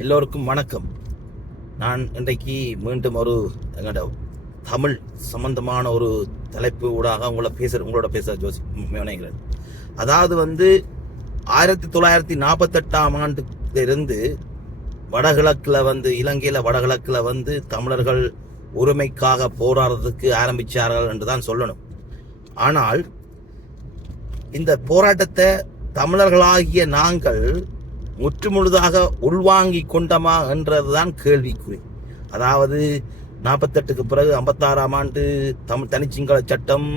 எல்லோருக்கும் வணக்கம். நான் இன்றைக்கு மீண்டும் ஒரு எங்களோட தமிழ் சம்பந்தமான ஒரு தலைப்பு ஊடாக உங்களோட பேச நினைக்கிறேன். அதாவது 1948 ஆண்டிலிருந்து வடகிழக்கில் இலங்கையில் வடகிழக்கில் தமிழர்கள் உரிமைக்காக போராடுறதுக்கு ஆரம்பித்தார்கள் என்று தான் சொல்லணும். ஆனால் இந்த போராட்டத்தை தமிழர்களாகிய நாங்கள் முற்றுமுழுதாக உள்வாங்கி கொண்டோமா என்றதுதான் கேள்விக்குறி. அதாவது 48க்கு பிறகு 56ஆம் ஆண்டு தனிச்சிங்கள சட்டம்,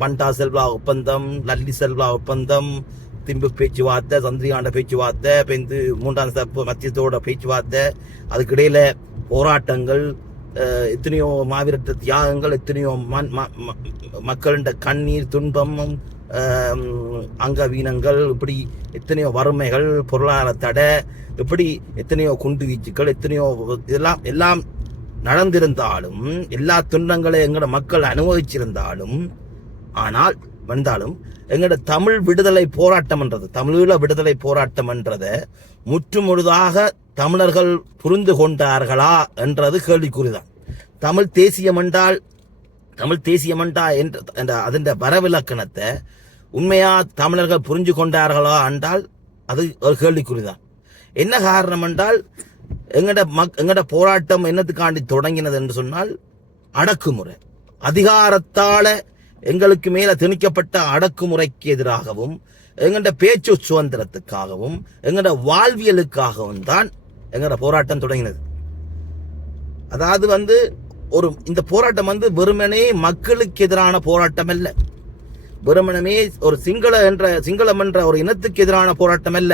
பண்டா செல்வா ஒப்பந்தம், லல்லி செல்வா ஒப்பந்தம், திம்பு பேச்சுவார்த்தை, சந்திரிகாண்ட பேச்சுவார்த்தை, பிந்து 3ஆம் தப்பு மத்தியத்தோட பேச்சுவார்த்தை, அதுக்கிடையில போராட்டங்கள், எத்தனையோ மாவீரற்ற தியாகங்கள், எத்தனையோ மக்களின் கண்ணீர், துன்பம், அங்கவீனங்கள், இப்படி எத்தனையோ வறுமைகள், பொருளாதார தடை, இப்படி எத்தனையோ குண்டு வீச்சுக்கள், எத்தனையோ எல்லாம் நடந்திருந்தாலும், எல்லா துன்பங்களை எங்களோட மக்கள் அனுபவிச்சிருந்தாலும், எங்களோட தமிழ் விடுதலை போராட்டம் என்றது, தமிழீழ விடுதலை போராட்டம் என்றதை முற்றுமுழுதாக தமிழர்கள் புரிந்து கொண்டார்களா என்றது கேள்விக்குறிதான். தமிழ் தேசியமண்டா என்ற அதன் வரவிலக்கணத்தை உண்மையா தமிழர்கள் புரிஞ்சு கொண்டார்களா என்றால் அது ஒரு கேள்விக்குறிதான். என்ன காரணம் என்றால் எங்கட போராட்டம் என்னத்துக்காண்டி தொடங்கினது என்று சொன்னால் அடக்குமுறை, அதிகாரத்தால எங்களுக்கு மேல திணிக்கப்பட்ட அடக்குமுறைக்கு எதிராகவும், எங்கட பேச்சு சுதந்திரத்துக்காகவும், எங்கட வாழ்வியலுக்காகவும் தான் எங்கட போராட்டம் தொடங்கினது. அதாவது இந்த போராட்டம் வெறுமனே மக்களுக்கு எதிரான போராட்டம் அல்ல, வெறுமனமே ஒரு சிங்களம் என்ற ஒரு இனத்துக்கு எதிரான போராட்டம் அல்ல.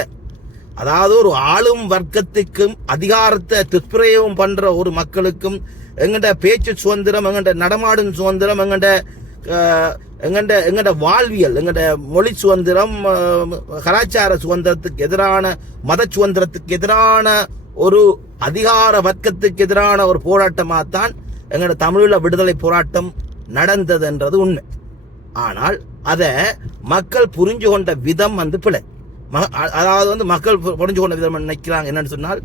அதாவது ஒரு ஆளும் வர்க்கத்துக்கும் அதிகாரத்தை துஷ்பிரயோகம் பண்ற ஒரு மக்களுக்கும் எங்கட பேச்சு சுதந்திரம், எங்கட நடமாடும் சுதந்திரம், எங்கட வாழ்வியல், எங்கட மொழி சுதந்திரம், கலாச்சார சுதந்திரத்துக்கு எதிரான, மத சுதந்திரத்துக்கு எதிரான ஒரு அதிகார வர்க்கத்துக்கு எதிரான ஒரு போராட்டமாகத்தான் எங்களோட தமிழீழ விடுதலை போராட்டம் நடந்தது என்றது உண்மை. ஆனால் அதை மக்கள் புரிஞ்சு கொண்ட விதம் பிழை. அதாவது மக்கள் புரிஞ்சு கொண்ட விதம் நினைக்கிறாங்க என்னன்னு சொன்னால்,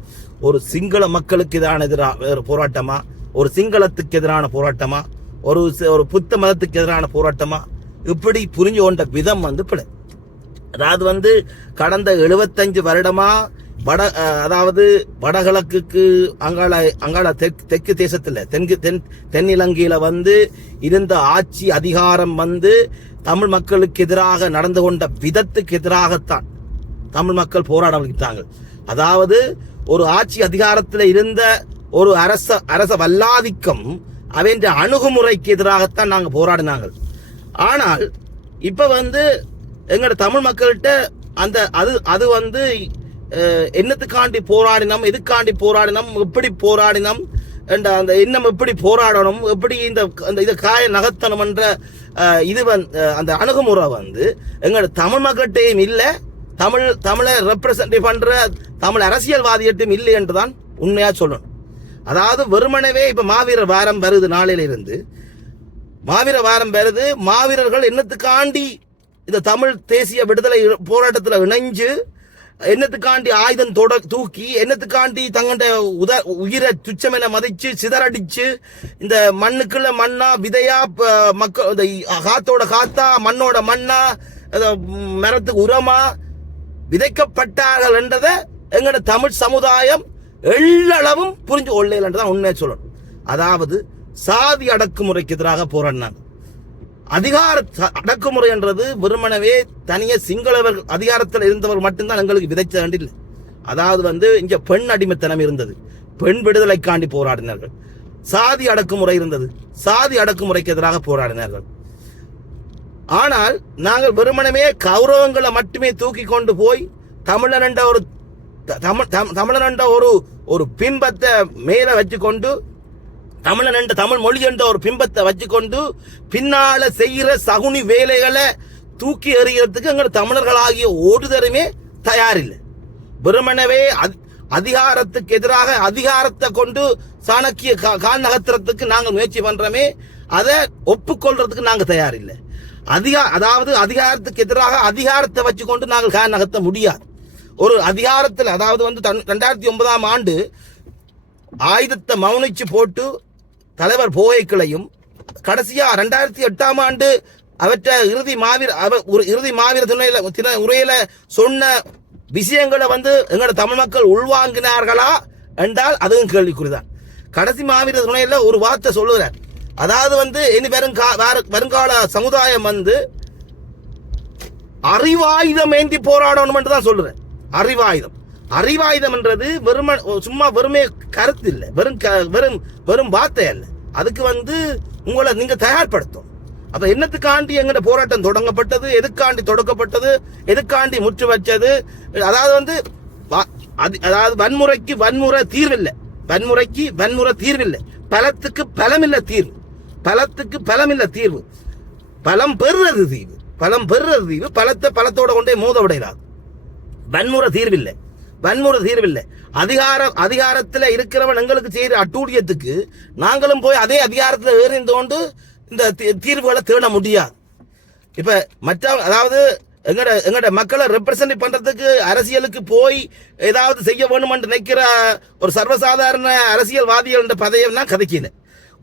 ஒரு சிங்கள மக்களுக்கு எதிரான போராட்டமா, ஒரு சிங்களத்துக்கு எதிரான போராட்டமா, ஒரு புத்த மதத்துக்கு எதிரான போராட்டமா, இப்படி புரிஞ்சு கொண்ட விதம் பிழை. அதாவது கடந்த 75 வருடமா வடகிழக்குக்கு அங்காள தெற்கு தேசத்துல தென்னிலங்கையில இருந்த ஆட்சி அதிகாரம் தமிழ் மக்களுக்கு எதிராக நடந்து கொண்ட விதத்துக்கு எதிராகத்தான் தமிழ் மக்கள் போராடித்தாங்க. அதாவது ஒரு ஆட்சி அதிகாரத்தில் இருந்த ஒரு அரச வல்லாதிக்கம் அவன் அணுகுமுறைக்கு எதிராகத்தான் நாங்க போராடினாங்க. ஆனால் இப்ப எங்களோட தமிழ் மக்கள்கிட்ட அது என்னத்துக்காண்டி போராடினோம், எதுக்காண்டி போராடினோம், எப்படி போராடினோம் என்ற அந்த எண்ணம், எப்படி போராடணும், எப்படி இந்த காய நகர்த்தணும் என்ற அந்த அணுகுமுறை எங்களோட தமிழ் மக்கள்கிட்டையும் இல்லை, தமிழை ரெப்ரசன்ட் பண்ற தமிழ் அரசியல்வாதியிட்டும் இல்லை என்றுதான் உண்மையா சொல்லணும். அதாவது வெறுமனவே இப்ப மாவீர வாரம் வருது, நாளையில இருந்து மாவீர வாரம் வருது. மாவீரர்கள் என்னத்துக்காண்டி இந்த தமிழ் தேசிய விடுதலை போராட்டத்தில் இணைஞ்சு, என்னத்துக்காண்டி ஆயுதம் தூக்கி, என்னத்துக்காண்டி தங்கண்ட உயிரை துச்சம் என மதிச்சு சிதறடிச்சு, இந்த மண்ணுக்குள்ள மண்ணா, விதையா, மக்கள் காத்தோட காத்தா, மண்ணோட மண்ணா, மரத்துக்கு உரமா விதைக்கப்பட்டார்கள் என்றதை எங்களோட தமிழ் சமுதாயம் எள்ளளவும் புரிஞ்சு கொள்ளல என்றதான் உண்மையை சொல்லணும். அதாவது சாதி அடக்குமுறைக்கு எதிராக போராடினாங்க. அதிகார அடக்குமுறை என்றது வெறுமனவே தனிய சிங்களவர் அதிகாரத்தில் இருந்தவர் மட்டும்தான் எங்களுக்கு விதைச்ச வேண்டியில்லை. அதாவது இங்க பெண் அடிமைத்தனம் இருந்தது, பெண் விடுதலைக்காண்டி போராடினார்கள். சாதி அடக்குமுறை இருந்தது, சாதி அடக்குமுறைக்கு எதிராக போராடினார்கள். ஆனால் நாங்கள் வெறுமனமே கௌரவங்களை மட்டுமே தூக்கி கொண்டு போய் தமிழன் என்ற ஒரு பிம்பத்தை மேல வச்சுக்கொண்டு, தமிழ் மொழி என்ற ஒரு பிம்பத்தை வச்சுக்கொண்டு பின்னால செய்கிற சகுனி வேலைகளை தூக்கி எறிகிறதுக்கு எங்க தமிழர்களாகிய ஓடுதருமே தயாரில்லை. வெறுமனவே அதிகாரத்துக்கு எதிராக அதிகாரத்தை கொண்டு சாணக்கிய கால் நகர்த்துறதுக்கு நாங்கள் முயற்சி பண்றோமே, அதை ஒப்புக்கொள்றதுக்கு நாங்கள் தயாரில்லை. அதாவது அதிகாரத்துக்கு எதிராக அதிகாரத்தை வச்சுக்கொண்டு நாங்கள் கால் நகர்த்த முடியாது. ஒரு அதிகாரத்தில், அதாவது வந்து 2009ஆம் ஆண்டு ஆயுதத்தை மௌனிச்சு போட்டு தலைவர் போகைகளையும் கடைசியா 2008ஆம் ஆண்டு அவற்ற இறுதி மாவீர உரையில சொன்ன விஷயங்களை வந்து எங்களோட தமிழ் மக்கள் உள்வாங்கினார்களா என்றால் அதுவும் கேள்விக்குறிதான். கடைசி மாவீர துணையில ஒரு வார்த்தை சொல்லுகிறார், அதாவது வந்து இனி வருங்கால சமுதாயம் வந்து அறிவாயுதம் ஏந்தி போராடணும் என்று தான் சொல்லுறேன். அறிவாயுதம் என்றது சும்மா வெறுமே கருத்து இல்லை, வெறும் வார்த்தை அல்ல. அதுக்கு வந்து உங்களை நீங்க தயார்படுத்தும். அப்ப என்னத்துக்காண்டி எங்கட போராட்டம் தொடங்கப்பட்டது, எதுக்காண்டி தொடக்கப்பட்டது, எதுக்காண்டி முற்று வச்சது, அதாவது வந்து வன்முறைக்கு வன்முறை தீர்வில்லை, பலத்துக்கு பலமில்ல தீர்வு, பலம் பெறுறது தீர்வு, பலத்தோட கொண்டே மோத விடையாது. வன்முறை தீர்வில்லை. அதிகாரத்தில் இருக்கிறவன் எங்களுக்கு செய்யற அட்டூழியத்துக்கு நாங்களும் போய் அதே அதிகாரத்தில் ஏறிந்து கொண்டு இந்த தீர்வுகளை தேட முடியாது. இப்ப அதாவது எங்கட மக்களை ரெப்ரசன்ட் பண்றதுக்கு அரசியலுக்கு போய் ஏதாவது செய்ய வேணும் என்று நினைக்கிற ஒரு சர்வசாதாரண அரசியல்வாதிகள் என்ற பதவியை நான் கதைக்கல.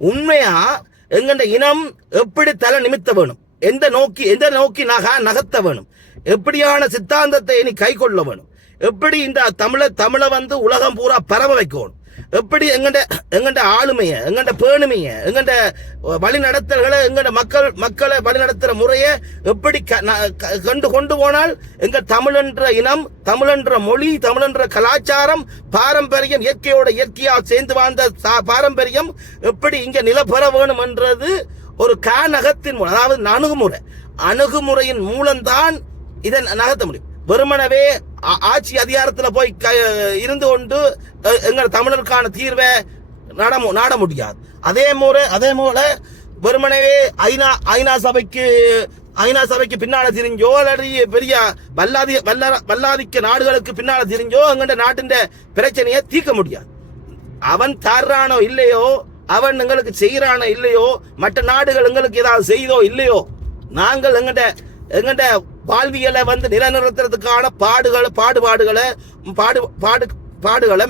உண்மையா எங்கட இனம் எப்படி தலை நிமித்த வேணும், எந்த நோக்கி நகர்த்த வேணும், எப்படியான சித்தாந்தத்தை இனி கை கொள்ள வேணும், எப்படி இந்த தமிழை வந்து உலகம் பூரா பரவ வைக்கணும், எப்படி எங்கண்ட ஆளுமைய, எங்கண்ட பேணுமைய, எங்கண்ட வழிநடத்தல்களை, எங்கண்ட மக்களை வழிநடத்துற முறைய எப்படி கொண்டு போனால் எங்க தமிழென்ற இனம், தமிழென்ற மொழி, தமிழென்ற கலாச்சாரம், பாரம்பரியம், இயற்கையா சேர்ந்து வாழ்ந்த பாரம்பரியம் எப்படி இங்க நிலப்பெற வேணும் என்றது ஒரு நகத்தின் மூலம், அதாவது அணுகுமுறையின் மூலம்தான் இதை நகர்த்த முடியும். வெறுமனவே ஆட்சி அதிகாரத்தில் போய் இருந்து கொண்டு எங்கள் தமிழருக்கான தீர்வை நாட முடியாது. அதே போல வெறுமனவே ஐநா சபைக்கு பின்னால திரிஞ்சோ அல்லது பெரிய வல்லாதிக்க நாடுகளுக்கு பின்னால திரிஞ்சோ எங்கள்ட நாட்டின் பிரச்சனையை தீர்க்க முடியாது. அவன் தாரானோ இல்லையோ, அவன் எங்களுக்கு செய்யறானோ இல்லையோ, மற்ற நாடுகள் எங்களுக்கு ஏதாவது செய்தோ இல்லையோ, நாங்கள் எங்கண்ட வாழ்வியலை வந்து நிலைநிறுத்துறதுக்கான பாடுகளை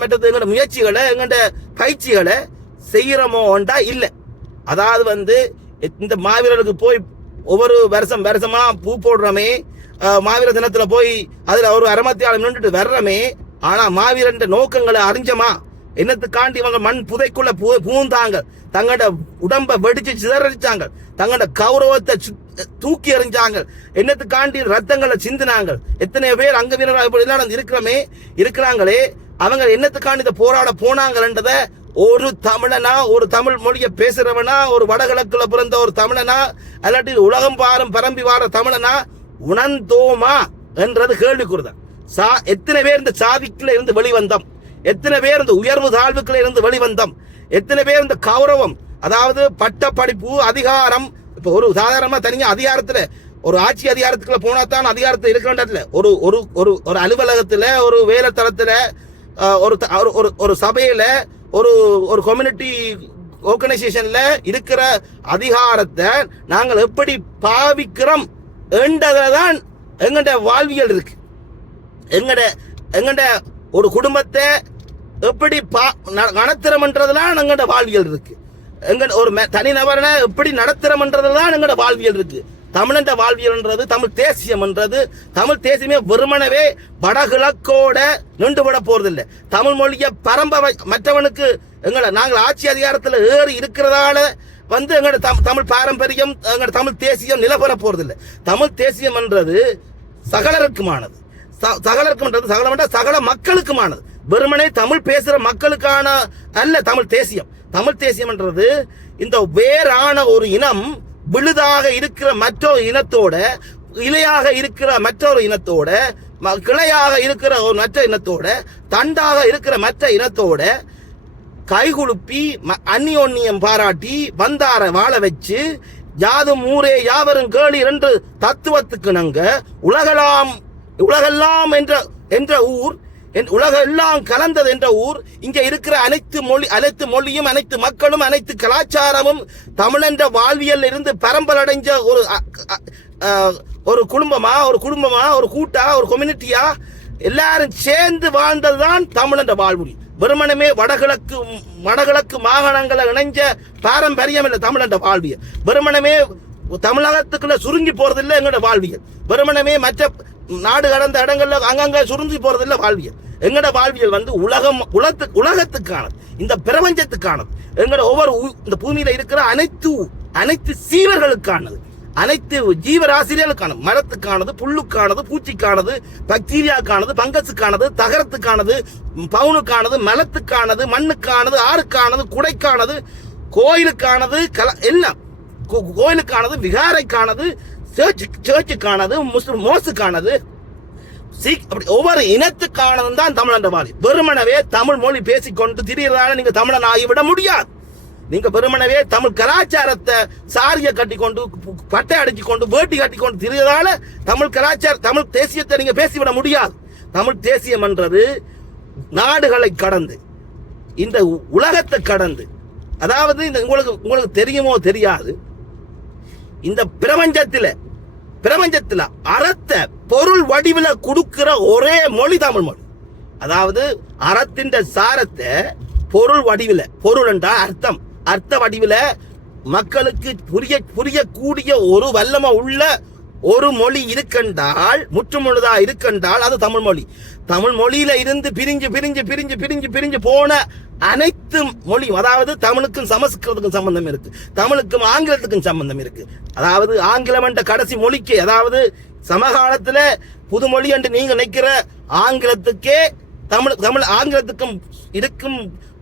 மற்றது எங்கட முயற்சிகளை, எங்கண்ட பயிற்சிகளை செய்யறோமோண்டா இல்லை. அதாவது வந்து இந்த மாவீரர்களுக்கு போய் ஒவ்வொரு வருஷமா பூ போடுறோமே, மாவீர தினத்துல போய் அதுல ஒரு அரமத்தியாளம் நின்றுட்டு வர்றமே, ஆனா மாவீரன் நோக்கங்களை அறிஞ்சமா, என்னத்துக்காண்டி இவங்க மண் புதைக்குள்ள பூந்தாங்க, தங்களோட உடம்ப வெடிச்சு சிதறடிச்சாங்க, தங்களோட கௌரவத்தை தூக்கி எறிஞ்சாங்க, என்னத்துக்காண்டி ரத்தங்களை சிந்தினாங்க. எத்தனை பேர் அங்க வீரர்கள் இருக்கிறாங்களே, அவங்க என்னத்துக்காண்டி இதை போராட போனாங்கன்றத ஒரு தமிழனா, ஒரு தமிழ் மொழியை பேசுறவனா, ஒரு வடகிழக்குல பிறந்த ஒரு தமிழனா, அல்லாட்டி உலகம் பரம்பி வார தமிழனா உணர்ந்தோமா என்றது கேள்விக்குறிதான். எத்தனை பேர் இந்த சாதிக்குள்ள இருந்து வெளிவந்தோம், எத்தனை பேர் இந்த உயர்வு தாழ்வுக்குள்ள இருந்து வெளிவந்தோம், எத்தனை பேர் இந்த கௌரவம், அதாவது பட்ட படிப்பு, அதிகாரம். இப்ப ஒரு சாதாரணமா தனியா அதிகாரத்துல, ஒரு ஆட்சி அதிகாரத்துக்குள்ள போனா தான் அதிகாரத்தில் இருக்கிற ஒரு அலுவலகத்துல, ஒரு வேலை தளத்துல, ஒரு சபையில, ஒரு கம்யூனிட்டி ஆர்கனைசேஷன்ல இருக்கிற அதிகாரத்தை நாங்கள் எப்படி பாவிக்கிறோம் என்றதான் எங்கட வாழ்வியல் இருக்கு. எங்கட ஒரு குடும்பத்தை எப்படி நடத்துறோம்ன்றதுலாம் எங்கட வாழ்வியல் இருக்கு. ஒரு தனிநபரை எப்படி நடத்துறோம்ன்றதுதான் எங்கட வாழ்வியல் இருக்கு. தமிழன் வாழ்வியல்ன்றது, தமிழ் தேசியம் என்றது, தமிழ் தேசியமே வெறுமனவே வடகிழக்கோட நின்று விட போறதில்லை. தமிழ் மொழியை மற்றவனுக்கு நாங்கள் ஆட்சி அதிகாரத்தில் ஏறி இருக்கிறதால வந்து எங்களோட தமிழ் பாரம்பரியம், எங்களோட தமிழ் தேசியம் நிலப்பெற போறதில்லை. தமிழ் தேசியம் என்றது சகலருக்குமானது, சகல மக்களுக்குமானது. வெறுமனே தமிழ் பேசுற மக்களுக்கான அல்ல தமிழ் தேசியம். தமிழ் தேசியம் என்றது இந்த வேறான ஒரு இனம் விழுதாக இருக்கிற மற்றொரு இனத்தோட, இலையாக இருக்கிற மற்றொரு இனத்தோட, கிளையாக இருக்கிற ஒரு மற்ற இனத்தோட, தண்டாக இருக்கிற மற்ற இனத்தோட கைகுலுப்பி அந்நியோன்னியம் பாராட்டி வந்தார வாழ வச்சு, யாதும் ஊரே யாவரும் கேளீர் என்று தத்துவத்துக்கு நங்க உலகெல்லாம் என்ற ஊர், உலகெல்லாம் கலந்தது என்ற ஊர், இங்க இருக்கிற அனைத்து மொழியும், அனைத்து மக்களும், அனைத்து கலாச்சாரமும் தமிழென்ற வாழ்வியல் இருந்து பரம்பலடைஞ்ச ஒரு குடும்பமா, ஒரு கூட்டா, ஒரு கம்யூனிட்டியா எல்லாரும் சேர்ந்து வாழ்ந்ததுதான் தமிழ் என்ற வாழ்மொழி. வெறுமனமே வடகிழக்கு மாகாணங்களை இணைஞ்ச பாரம்பரியம் இல்லை தமிழ் என்ற வாழ்வியல். வெறுமனமே தமிழகத்துக்குள்ள சுருங்கி போறதில்லை எங்களோட வாழ்வியல். வெறுமனமே மற்ற நாடு கடந்த இடங்கள்ல அங்கங்க சுருங்கி போறதில்லை வாழ்வியல். எங்களோட வாழ்வியல் வந்து உலகத்துக்கானது, இந்த பிரபஞ்சத்துக்கானது. எங்களோட ஒவ்வொரு இந்த பூமியில இருக்கிற அனைத்து சீவர்களுக்கானது, அனைத்து ஜீவராசிரியர்களுக்கானது, மரத்துக்கானது, புல்லுக்கானது, பூச்சிக்கானது, பாக்டீரியாக்கானது, பங்கஸுக்கானது, தகரத்துக்கானது, பவுனுக்கானது, மலத்துக்கானது, மண்ணுக்கானது, ஆறுக்கானது, குடைக்கானது, கோயிலுக்கானது, எல்லாம் கோயிலுக்கானது, விகாரைக்கானது, சேர்ச்சுக்கானது, மோசுக்கானது, அப்படி ஒவ்வொரு இனத்துக்கானது தான் தமிழ் என்ற வாழி. வெறுமனவே தமிழ் மொழி பேசிக்கொண்டு திடீரென நீங்க தமிழன் ஆகிவிட முடியாது. நீங்க வெறுமனவே தமிழ் கலாச்சாரத்தை சாரிய கட்டிக்கொண்டு பட்டை அடிச்சு கொண்டு வேட்டி கட்டிக்கொண்டு திரியதால தமிழ் கலாச்சாரம் தமிழ் தேசியத்தை நீங்க பேசிவிட முடியாது. தமிழ் தேசியம் என்றது நாடுகளை கடந்து இந்த உலகத்தை கடந்து, அதாவது இந்த உங்களுக்கு தெரியுமோ தெரியாது, இந்த பிரபஞ்சத்துல அறத்தை பொருள் வடிவில கொடுக்கிற ஒரே மொழி தமிழ் மொழி. அதாவது அறத்தின் சாரத்தை பொருள் வடிவில, பொருள் என்றால் அர்த்த வடிவில மக்களுக்கு புரியக்கூடிய ஒரு வல்லமை உள்ள ஒரு மொழி இருக்கின்றால், முற்றுமுழுதா இருக்கின்றால் அது தமிழ் மொழி. தமிழ் மொழியில இருந்து பிரிஞ்சு போன அனைத்து மொழியும், அதாவது தமிழுக்கும் சமஸ்கிருதத்துக்கும் சம்பந்தம் இருக்கு, தமிழுக்கும் ஆங்கிலத்துக்கும் சம்பந்தம் இருக்கு. அதாவது ஆங்கிலம் என்ற கடைசி மொழிக்கு, அதாவது சமகாலத்துல புதுமொழி என்று நீங்க நினைக்கிற ஆங்கிலத்துக்கே தமிழ் ஆங்கிலத்துக்கும்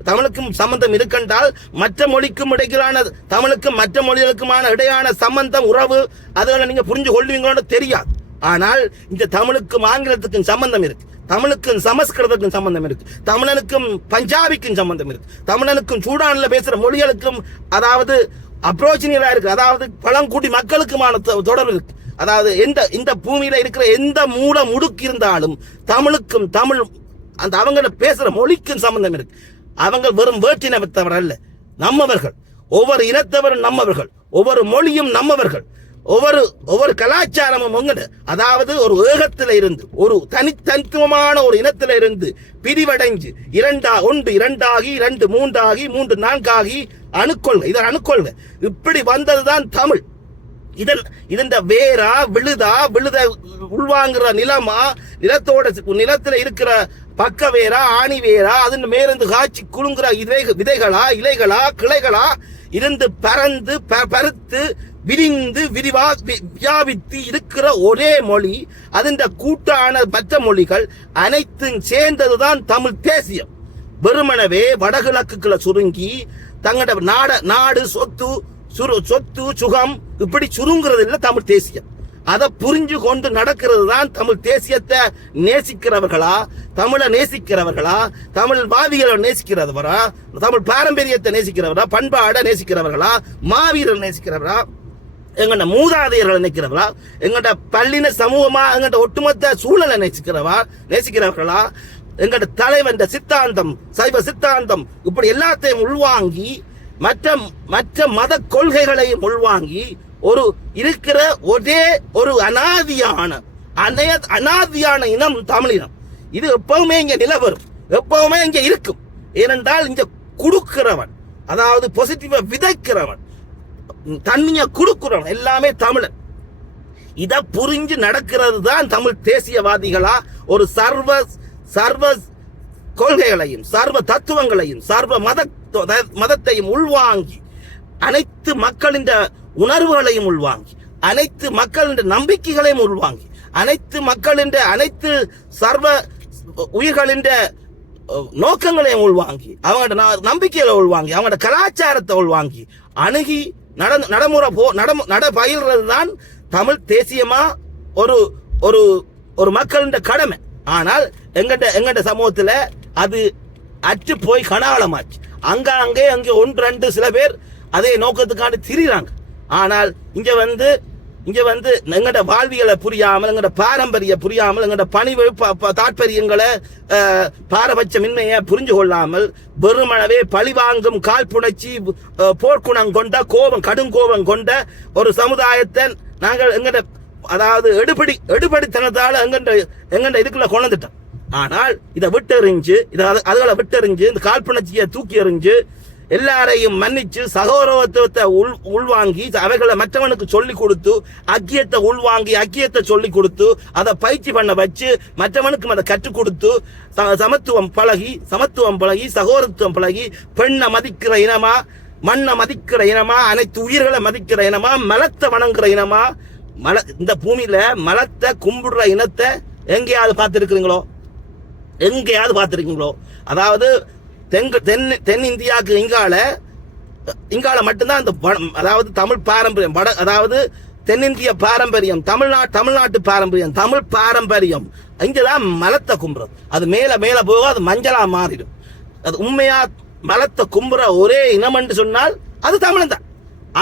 தமிழுக்கும் சம்பந்தம் இருக்கின்றால் மற்ற மொழிக்கும் இடையிலான தமிழுக்கும் மற்ற மொழிகளுக்குமான இடையான சம்பந்தம், உறவு, அதனால நீங்க புரிஞ்சு கொள்வீங்களோட தெரியாது. ஆனால் இந்த தமிழுக்கும் ஆங்கிலத்துக்கும் சம்பந்தம் இருக்கு, தமிழுக்கும் சமஸ்கிருதத்துக்கும் சம்பந்தம் இருக்கு, தமிழனுக்கும் பஞ்சாபிக்கும் சம்பந்தம் இருக்கு, தமிழனுக்கும் சூடான்ல பேசுற மொழிகளுக்கும் அதாவது அப்ரோச்சினியலா இருக்கு, அதாவது பழங்குடி மக்களுக்குமான தொடர்பு இருக்கு. அதாவது இந்த பூமியில இருக்கிற எந்த மூல முடுக்கு இருந்தாலும் தமிழுக்கும் அந்த அவங்க பேசுற மொழிக்கும் சம்பந்தம் இருக்கு. அவங்க வெறும் வேற்றினத்தவர் அல்ல, நம்மவர்கள். ஒவ்வொரு இனத்தவரும் நம்மவர்கள், ஒவ்வொரு மொழியும் நம்மவர்கள், ஒவ்வொரு கலாச்சாரமும் உங்கட. அதாவது ஒரு ஏகத்தில இருந்து, ஒரு தனித்துவமான ஒரு இனத்தில இருந்து பிரிவடைஞ்சு ஒன்று இரண்டாகி, 2 3ஆகி, 3 4ஆகி அணுக்கொள்கை, இதன் அணுக்கொள்கை இப்படி வந்ததுதான் தமிழ். இதன் வேரா விழுத உள்வாங்குற நிலமா, நிலத்துல இருக்கிற பக்க வேரா, ஆணி வேரா, அதன் மேலிருந்து காய்ச்சி குலுங்குற விதைகளா, இலைகளா, கிளைகளா இருந்து பருத்து விரிந்து வியாபித்து இருக்கிற ஒரே மொழி, அதன் கூட்டான மற்ற மொழிகள் அனைத்தும் சேர்ந்ததுதான் தமிழ் தேசியம். வெறுமனவே வடகிழக்குகளை சுருங்கி தங்களோட நாடு சொத்து சுகம் இப்படி சுருங்குறது இல்லை தமிழ் தேசியம். அதை புரிஞ்சு கொண்டு நடக்கிறது தான் தமிழ் தேசியத்தை நேசிக்கிறவர்களா, தமிழை நேசிக்கிறவர்களா, தமிழ் வாதிகளை நேசிக்கிறவரா, தமிழ் பாரம்பரியத்தை நேசிக்கிறவரா, பண்பாடை நேசிக்கிறவர்களா, மாவீரர் நேசிக்கிறவரா, எங்கட மூதாதையர்களை நினைக்கிறவர்களா, எங்கட பள்ளின சமூகமா, எங்கட ஒட்டுமொத்த சூழலை நேசிக்கிறவர்களா, எங்கட தலைவன் சித்தாந்தம், சைவ சித்தாந்தம் இப்படி எல்லாத்தையும் உள்வாங்கி மற்ற மத கொள்கைகளையும் உள்வாங்கி இருக்கிற ஒரே ஒரு அனாதியான இனம் தமிழினம். இது எப்பவுமே இங்க நிலவரும், எப்பவுமே இங்க இருக்கும். ஏனென்றால் இங்க கொடுக்கிறவன், அதாவது பாசிட்டிவா விதைக்கிறவன், தண்ணிய கொடுக்கிறவன் எல்லாமே தமிழன். இத புரிஞ்சு நடக்கிறது தான் தமிழ் தேசியவாதிகளா ஒரு சர்வ கொள்கைகளையும் சர்வ தத்துவங்களையும் சர்வ மதத்தையும் உள்வாங்கி, அனைத்து மக்களின் உணர்வுகளையும் உள்வாங்கி, அனைத்து மக்களின் நம்பிக்கைகளையும் உள்வாங்கி, அனைத்து மக்களின் அனைத்து சர்வ உயிர்களின் நோக்கங்களையும் உள்வாங்கி, அவங்களோட நம்பிக்கைகளை உள்வாங்கி, அவங்களோட கலாச்சாரத்தை உள்வாங்கி அணுகி நட பயில்றது தான் தமிழ் தேசியமா ஒரு மக்களின் கடமை. ஆனால் எங்கட சமூகத்துல அது அற்று போய் கனாலமாச்சு. அங்கே ஒன்று ரெண்டு சில பேர் அதே நோக்கத்துக்காண்டி திரிகிறாங்க. ஆனால் இங்க வந்து எங்கட வாழ்வியலை புரியாமல், எங்கட பாரம்பரிய புரியாமல், எங்கட பணிவு தாற்பயங்களை பாரபட்சமின்மையை புரிஞ்சு கொள்ளாமல் வெறுமனவே பழிவாங்கும் காழ்ப்புணர்ச்சி போர்க்குணம் கொண்ட கடும் கோபம் கொண்ட ஒரு சமுதாயத்தை நாங்கள் அதாவது எடுபடித்தனத்தால எங்கண்ட இதுக்குள்ள கொண்டுட்டோம். ஆனால் இதை விட்டெறிஞ்சு அதுகளை விட்டெறிஞ்சு இந்த காழ்ப்புணர்ச்சியை தூக்கி எறிஞ்சு எல்லாரையும் மன்னிச்சு சகோதரத்துவத்தை உள்வாங்கி அவைகளை மற்றவனுக்கு சொல்லிக் கொடுத்து ஐக்கியத்தை உள்வாங்கி ஐக்கியத்தை சொல்லிக் கொடுத்து அதை பயிற்சி பண்ண வச்சு மற்றவனுக்கு அதை கற்றுக் கொடுத்து சமத்துவம் பழகி சகோதரத்துவம் பழகி பெண்ணை மதிக்கிற இனமா, மண்ணை மதிக்கிற இனமா, அனைத்து உயிர்களை மதிக்கிற இனமா, மலத்தை வணங்குற இனமா, இந்த பூமியில மலத்தை கும்பிடுற இனத்தை எங்கேயாவது பார்த்திருக்கீங்களோ? அதாவது தென் இந்தியாவுக்கு இங்கால மட்டும்தான் அந்த அதாவது தமிழ் பாரம்பரியம் அதாவது தென்னிந்திய பாரம்பரியம், தமிழ்நாட்டு பாரம்பரியம், தமிழ் பாரம்பரியம் இங்கதான் மலத்தை கும்புறது. அது மேல போக அது மஞ்சளா மாறிடும். அது உண்மையா மலத்தை கும்புற ஒரே இனம் என்று சொன்னால் அது தமிழன் தான்.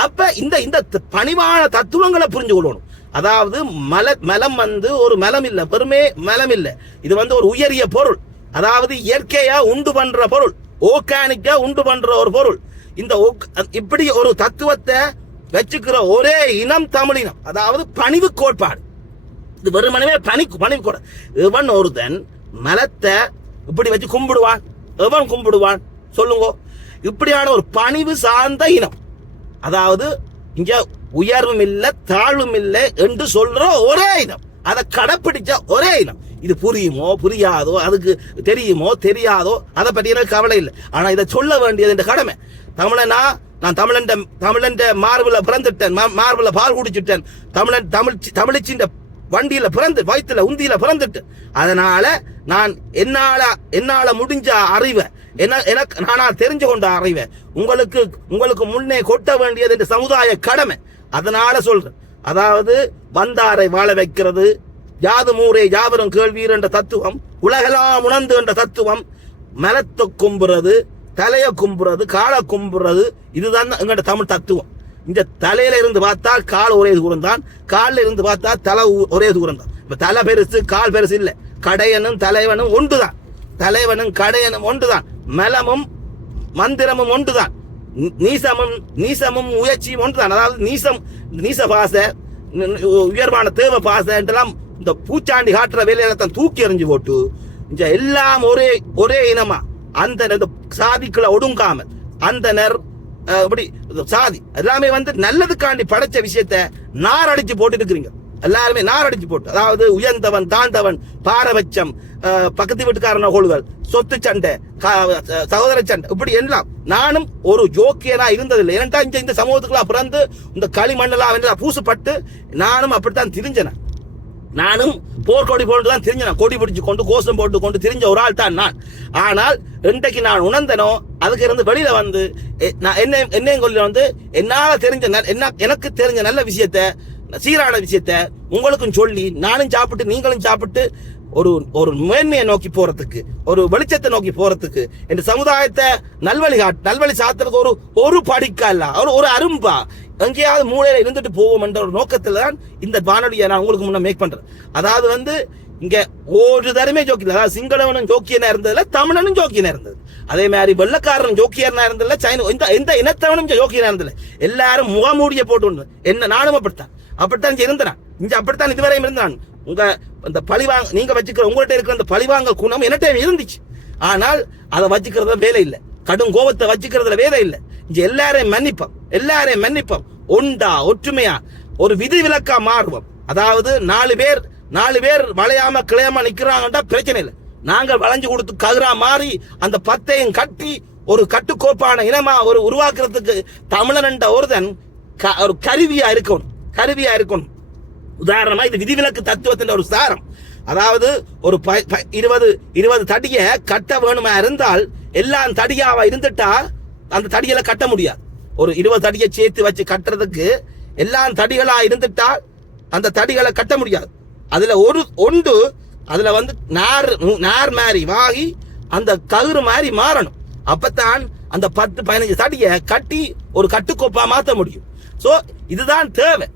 அப்ப இந்த பணிவான தத்துவங்களை புரிஞ்சு கொள்ளணும். அதாவது மலம் ஒரு மலம் இல்ல, பெருமே மலம் இல்ல. இது ஒரு உயரிய பொருள். அதாவது இயற்கையா உண்டு பண்ற பொருள், ஓர்கானிக்கா உண்டு பண்ற ஒரு பொருள். இந்த இப்படி ஒரு தத்துவத்தை வச்சுக்கிற ஒரே இனம் தமிழினம். அதாவது பணிவு கோட்பாடு. இது வெறுமனவே பணிவு கோட்பாடு. இவன் ஒருத்தன் மலத்தை இப்படி வச்சு கும்பிடுவான். எவன் கும்பிடுவான் சொல்லுங்க? இப்படியான ஒரு பணிவு சார்ந்த இனம். அதாவது இங்க உயர்வும் இல்லை தாழ்வும் இல்லை என்று சொல்ற ஒரே இனம், அதை கடைப்பிடிச்ச ஒரே இனம். இது புரியுமோ புரியாதோ, அதுக்கு தெரியுமோ தெரியாதோ, அதை பற்றி எனக்கு கவலை இல்லை. ஆனா இதை சொல்ல வேண்டியது என்ற கடமை. தமிழனா நான் தமிழன் மார்பில பிறந்துட்டேன், மார்பில பால் குடிச்சுட்டேன், தமிழிச்சின் வண்டியில பிறந்து வயிற்றுல உந்தியில பிறந்துட்டு, அதனால நான் என்னால முடிஞ்ச அறிவை எனக்கு நானா தெரிஞ்சு கொண்ட அறிவை உங்களுக்கு முன்னே கொட்ட வேண்டியது என்ற சமுதாய கடமை. அதனால சொல்றேன். அதாவது வந்தாரை வாழ வைக்கிறது, யாது மூரே யாவரும் கேள்வீர் என்ற தத்துவம், உலகெல்லாம் உணர்ந்து என்ற தத்துவம், மலத்தை கும்புறது, தலைய கும்புறது, காலை கும்புறது, இதுதான் எங்கட தமிழ் தத்துவம். இந்த தலையில இருந்து பார்த்தால் கால் ஒரே தூரம் தான், காலில் இருந்து பார்த்தா தலை ஒரே தூரம் தான். இப்ப தலை பெருசு கால் பெருசு இல்லை. கடையனும் தலைவனும் ஒன்றுதான், தலைவனும் கடையனும் ஒன்றுதான், மலமும் மந்திரமும் ஒன்றுதான், நீசமும் முயற்சியும் ஒன்றுதான். அதாவது நீச பாச, உயர்வான தேவ பாச என்றெல்லாம் இந்த பூச்சாண்டி காட்டுற வேலையில தான் தூக்கி எறிஞ்சு போட்டு இந்த எல்லாம் ஒரே இனமா அந்த சாதிக்குள்ள ஒடுங்காமல் அந்த இப்படி சாதி எல்லாமே நல்லதுக்காண்டி படைச்ச விஷயத்த நார் அடிச்சு போட்டு இருக்கிறீங்க. எல்லாருமே நார் அடிச்சு போட்டு, அதாவது உயர்ந்தவன் தாழ்ந்தவன், பாரபட்சம், பக்கத்து வீட்டுக்காரன கொள்கள், சொத்து சண்டை, சகோதர சண்டை, இப்படி எல்லாம். நானும் ஒரு ஜோக்கியனா இருந்ததில்லை. ஏன்னா இந்த சமூகத்துக்குலாம் பிறந்து இந்த களிமண்ணெல்லாம் பூசப்பட்டு நானும் அப்படித்தான் திரிஞ்சன. நானும் போர்க்கொடி போட்டுதான் திரிஞ்சேன், கொடி பிடிச்சு கொண்டு கோஷம் போட்டு கொண்டு திரிஞ்ச ஒரு ஆள் தான் நான். ஆனால் இன்றைக்கு நான் உணர்ந்தனோ, அதுக்கு இருந்து வெளியில என்னையும் கொள்ள என்னால எனக்கு தெரிஞ்ச நல்ல விஷயத்த, சீரான விஷயத்த உங்களுக்கும் சொல்லி நானும் சாப்பிட்டு நீங்களும் சாப்பிட்டு ஒரு மேன்மையை நோக்கி போறதுக்கு, ஒரு வெளிச்சத்தை நோக்கி போறதுக்கு, இந்த சமுதாயத்தை நல்வழி சாத்துறதுக்கு ஒரு படிக்கா இல்ல, ஒரு அரும்பா எங்கேயாவது மூலையில இருந்துட்டு போவோம் என்ற ஒரு நோக்கத்துல தான் இந்த வானொலியை நான் உங்களுக்கு முன்ன மேக் பண்றேன். அதாவது இங்க ஒரு தரமே ஜோக்கியம், அதாவது சிங்களவனும் ஜோக்கியனா இருந்ததுல, தமிழனும் ஜோக்கியனா இருந்தது. அதே மாதிரி வெள்ளக்காரன் ஜோக்கியனா இருந்ததுல, எந்த இனத்தவனும் ஜோக்கியனா இருந்ததுல, எல்லாரும் முகமூடிய போட்டு என்ன நானும் அப்படித்தான் இருந்தேன். இங்க அப்படித்தான் இதுவரையும் இருந்தான். உங்க அந்த பழிவாங்க நீங்க வச்சுக்கிற உங்கள்கிட்ட இருக்கிற அந்த பழிவாங்க குணம் என்னட்ட இருந்துச்சு. ஆனால் அதை வச்சுக்கிறத வேலை இல்லை, கடும் கோபத்தை வச்சுக்கிறதுல வேலை இல்லை. இங்க எல்லாரையும் மன்னிப்போம், ஒண்டா ஒற்றுமையா ஒரு விதி விலக்கா மாறுவோம். அதாவது நாலு பேர் வளையாம கிளையாம நிக்கிறாங்கன்றா பிரச்சனை இல்லை. நாங்க வளைஞ்சு கொடுத்து கதிரா மாறி அந்த பத்தையும் கட்டி ஒரு கட்டுக்கோப்பான இனமா உருவாக்குறதுக்கு தமிழன் என்ற ஒருதன் ஒரு கருவியா இருக்கணும். உதாரணமா இது விதிவிலக்கு தத்துவத்தின் ஒரு சாரம். அதாவது ஒரு 20 தடியை கட்ட வேணுமா இருந்தால் எல்லாம் தடியாவா இருந்துட்டா அந்த தடிகளை கட்ட முடியாது. ஒரு 20 தடியை சேர்த்து வச்சு கட்டுறதுக்கு எல்லாம் தடிகளா இருந்துட்டா அந்த தடிகளை கட்ட முடியாது. அதுல ஒன்று அதுல நார் மாதிரி வாகி அந்த கயிறு மாதிரி மாறணும். அப்பத்தான் அந்த 10-15 தடியை கட்டி ஒரு கட்டுக்கோப்பா மாத்த முடியும். சோ இதுதான் தேவை.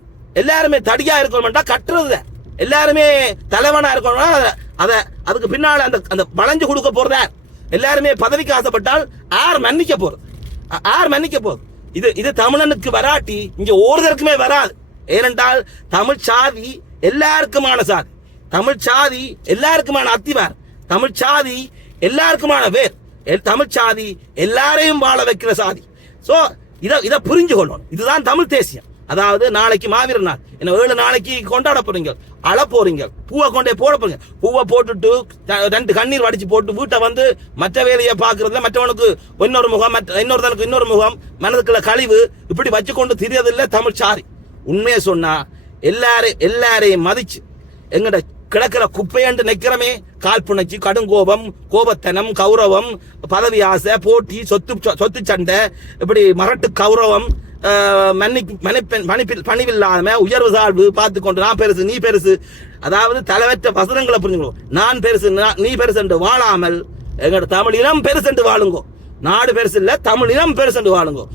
எல்லாருமே தடியா இருக்கணும்டா கட்டுறது, எல்லாருமே தலைவனா இருக்கணும்னா அதுக்கு பின்னால அந்த வளைஞ்சு கொடுக்க போறத, எல்லாருமே பதவிக்கு ஆசைப்பட்டால் ஆர் மன்னிக்க போகுது. இது தமிழனுக்கு வராட்டி இங்க ஒருத்தருக்குமே வராது. ஏனென்றால் தமிழ் சாதி எல்லாருக்குமான சாதி, தமிழ் சாதி எல்லாருக்குமான அத்திவார், தமிழ் சாதி எல்லாருக்குமான பேர். தமிழ் சாதி எல்லாரையும் வாழ வைக்கிற சாதி. சோ இத புரிஞ்சு கொள்ளணும். இதுதான் தமிழ் தேசியம். அதாவது நாளைக்கு மாவீரர் நாள், என்ன 7 நாளைக்கு கொண்டாட போறீங்க, அழ போறீங்க, பூவை கொண்டே போட போறீங்க. பூவை போட்டுட்டு 2 கண்ணீர் வடிச்சு போட்டு வீட்டை வந்து மற்ற வேலையை பாக்குறதுல மற்றவனுக்கு இன்னொரு முகம், இன்னொருத்தனுக்கு இன்னொரு முகம், மனதுக்குள்ள கழிவு இப்படி வச்சு கொண்டு தெரியறதில்ல தமிழ் சாரி. உண்மையை சொன்னா எல்லாரையும் மதிச்சு எங்கட கிடக்கிற குப்பையண்டு நிக்கிறமே காழ்ப்புணர்ச்சி, கடுங்கோபம், கோபத்தனம், கௌரவம், பதவி ஆசை, போட்டி, சொத்து சண்டை, இப்படி மரட்டு கௌரவம், பணிவில்லாம உயர்வு தாழ்வு பார்த்து கொண்டு நான் பெருசு நீ பெருசு, அதாவது தலைவற்ற வசனங்களை புரிஞ்சுக்கணும். நான் பெருசு நீ பெருசு என்று வாழாமல் எங்கட தமிழ் இனம் பெருசு என்று வாழுங்கோ. நாடு பெருசு இல்ல, தமிழ் இனம் பெருசு என்று வாழுங்கோ.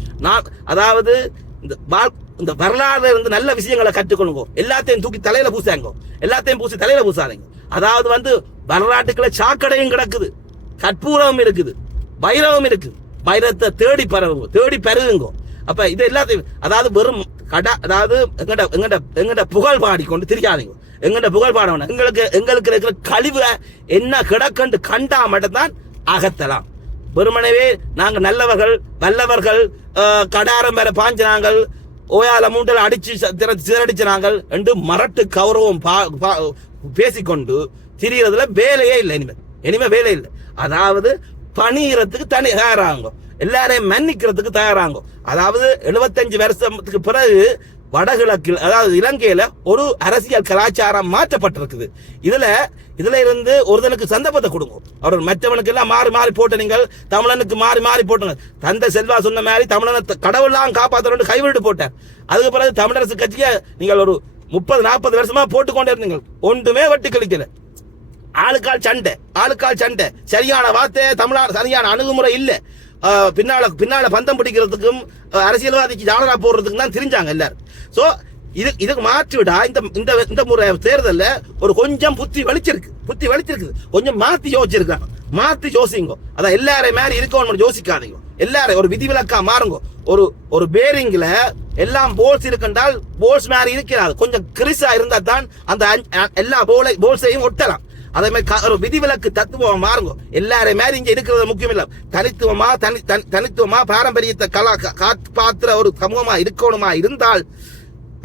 அதாவது இந்த வரலாறுல இருந்து நல்ல விஷயங்களை கற்றுக்கொள்ளுங்க. எல்லாத்தையும் தூக்கி தலையில பூசாங்க, எல்லாத்தையும் பூசி தலையில பூசாதீங்க. அதாவது வரலாற்றுக்குள்ள சாக்கடையும் கிடக்குது, கற்பூரமும் இருக்குது, வைரவம் இருக்குது. வைரத்தை தேடி பரவுங்க. அப்ப இது எல்லாத்தையும் அதாவது வெறும் அதாவது எங்கட புகழ் பாடிக்கொண்டு திரிக்காதீங்க. எங்கட புகழ் பாடணும். எங்களுக்கு இருக்கிற கழிவை என்ன கிடக்கண்டு கண்டா மட்டும்தான் அகத்தலாம். வெறுமனவே நாங்க நல்லவர்கள் வல்லவர்கள் கடாரம் வேற பாஞ்சினாங்கள், ஓயால மூண்டல் அடிச்சு சிறடிச்சாங்கள் என்று மரட்டு கௌரவம் பேசிக்கொண்டு திரியறதுல வேலையே இல்லை. இனிமே வேலை இல்லை. அதாவது பணியறதுக்கு தயாராங்க, எல்லாரையும் மன்னிக்கிறதுக்கு தயாராங்க. அதாவது 75 வருஷத்துக்கு பிறகு வடகிழக்கில் அதாவது இலங்கையில ஒரு அரசியல் கலாச்சாரம் மாற்றப்பட்டிருக்குது. இதுல இருந்து ஒருத்தனுக்கு சந்தர்ப்பத்தை கொடுங்க. அவர் மற்றவனுக்கு எல்லாம் மாறி போட்ட நீங்கள் தமிழனுக்கு மாறி போட்டுங்க. தந்தை செல்வா சொன்ன மாதிரி தமிழனை கடவுள்லாம் காப்பாற்றணும் கைவிட்டு போட்டார். அதுக்கு பிறகு தமிழரசு கட்சியை நீங்கள் ஒரு 30-40 வருஷமா போட்டுக்கொண்டே இருந்தீங்க, ஒன்றுமே வெட்டி கழிக்கல. ஆளுக்கால் சண்டை, சரியான வார்த்தை தமிழ் சரியான அணுகுமுறை இல்ல. பின்னால பந்தம் பிடிக்கிறதுக்கும் அரசியல்வாதிக்கு ஜாலரா போடுறதுக்கும் தான் தெரிஞ்சாங்க எல்லாரும். சோ இதுக்கு மாற்றி விடா இந்த முறை தேர்தல்ல ஒரு கொஞ்சம் புத்தி வலிச்சிருக்கு, கொஞ்சம் மாத்தி யோசிங்க. அதான் எல்லாரையும் மாதிரி இருக்கணும் யோசிக்காதீங்க. எல்லாரும் ஒரு விதிவிலக்கா மாறுங்க. ஒரு பேரிங்ல எல்லாம் போல்ஸ் இருக்குன்றால் போல்ஸ் மாதிரி இருக்கிறாது, கொஞ்சம் கிரிசா இருந்தா தான் அந்த எல்லா போல்ஸையும் ஒட்டலாம். அதே மாதிரி ஒரு விதிவிலக்கு தத்துவமா மாறுங்க. எல்லாரும் மாதிரி இங்க இருக்கிறது முக்கியம் இல்ல, தனித்துவமா பாரம்பரியத்தை காப்பாற்றுற ஒரு சமூகமா இருக்கணுமா இருந்தால்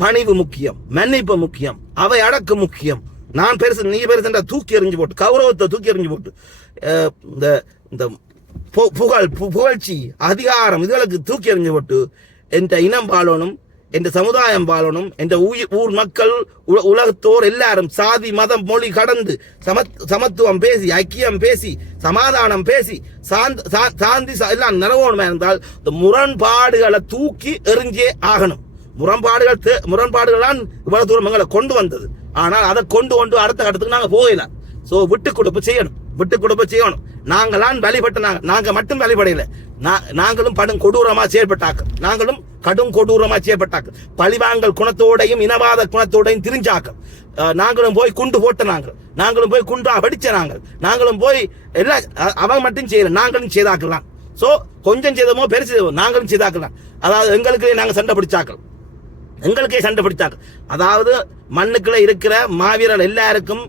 பணிவு முக்கியம், மன்னிப்பு முக்கியம், அவை அடக்கு முக்கியம். நான் பெருசு நீ பெருசு தூக்கி எறிஞ்சு போட்டு, கௌரவத்தை தூக்கி எறிஞ்சு போட்டு, இந்த புகழ்ச்சி அதிகாரம் இதுகளுக்கு தூக்கி எறிஞ்சு போட்டு என்ற இனம் வாழணும், என்ற சமுதாயம் வாழணும், என்ற ஊர் மக்கள் உலகத்தோர் எல்லாரும் சாதி மதம் மொழி கடந்து சமத்துவம் பேசி ஐக்கியம் பேசி சமாதானம் பேசி சாந்தி எல்லாம் நிறவோணுமா இருந்தால் இந்த முரண்பாடுகளை தூக்கி எறிஞ்சே ஆகணும். முரண்பாடுகள் தான் இவ்வளவு தூரம் எங்களை கொண்டு வந்தது. ஆனால் அதை கொண்டு அடுத்த கட்டத்துக்கு நாங்க போகல. சோ விட்டு கொடுப்பு செய்யணும். நாங்களாம் வழிபட்ட நாங்க மட்டும் வழிபடையில, நாங்களும் கொடூரமா செயல்பட்டாக்கள், பழிவாங்கல் குணத்தோடையும் இனவாத குணத்தோடையும் திரிஞ்சாக்கள். நாங்களும் போய் குண்டு போட்ட நாங்களும் போய் குண்டா வெடிச்ச நாங்களும் போய் எல்லாம் அவங்க மட்டும் செய்யல, நாங்களும் செய்தாக்கலாம். சோ கொஞ்சம் செய்தமோ பெருசு நாங்களும் செய்தாக்கலாம். அதாவது எங்களுக்கே நாங்க சண்டை பிடிச்சாக்கள். அதாவது மண்ணுக்குள்ள இருக்கிற மாவீரர் எல்லாருக்கும்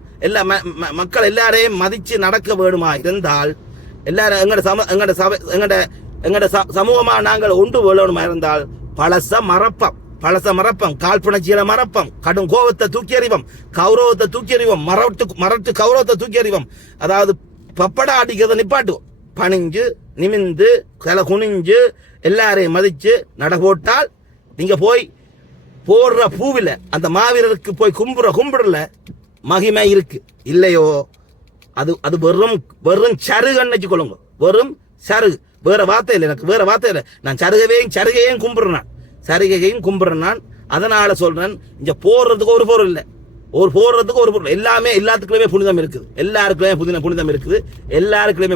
மக்கள் எல்லாரையும் மதிச்சு நடக்க வேணுமா இருந்தால், எல்லாரும் எங்கட சமூகமா நாங்கள் ஒன்று வேணுமா இருந்தால் பழச மறப்பம், காழ்ப்புணர்ச்சியில மறப்பம், கடும் கோபத்தை தூக்கி எறிவோம், கௌரவத்தை தூக்கி எறிவோம், மரட்டு கௌரவத்தை தூக்கி எறிவோம். அதாவது பப்படா அடிக்கிறத நிப்பாட்டுவோம். பணிஞ்சு நிமிந்து குனிஞ்சு எல்லாரையும் மதிச்சு நட போட்டால் நீங்க போய் போடுற பூவில அந்த மாவீரருக்கு போய் கும்பிடல மகிமை இருக்கு இல்லையோ, அது வெறும் சருகன்னு வச்சுக்கொள்ளுங்க. வெறும் சருகு, வேற வார்த்தை இல்லை. எனக்கு வேற வார்த்தை இல்லை. நான் சருகையும் கும்பிடுறேன். அதனால சொல்றேன், இங்க போடுறதுக்கு ஒரு பொருள் இல்லை, போடுறதுக்கு ஒரு பொருள். எல்லாத்துக்குள்ளேயுமே புனிதம் இருக்குது. எல்லாருக்குள்ளேயுமே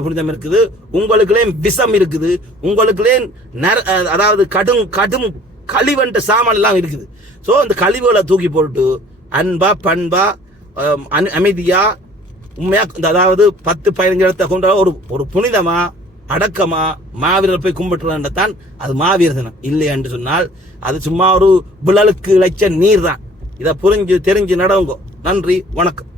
புனிதம் இருக்குது. உங்களுக்குள்ளேயும் விஷம் இருக்குது. உங்களுக்குள்ளேயும் அதாவது கடும் கழிவன்ற சாமான் எல்லாம் இருக்குது. சோ இந்த கழிவுகளை தூக்கி போட்டு அன்பா பண்பா அமைதியா உண்மையா, அதாவது 10-15 இடத்தை கொண்ட ஒரு புனிதமா அடக்கமா மாவீரர் போய் கும்பிட்டுதான் அது மாவீரர் தினம். இல்லை என்று சொன்னால் அது சும்மா ஒரு விழலுக்கு இழைச்ச நீர் தான். இதை புரிஞ்சு தெரிஞ்சு நடவுங்க. நன்றி, வணக்கம்.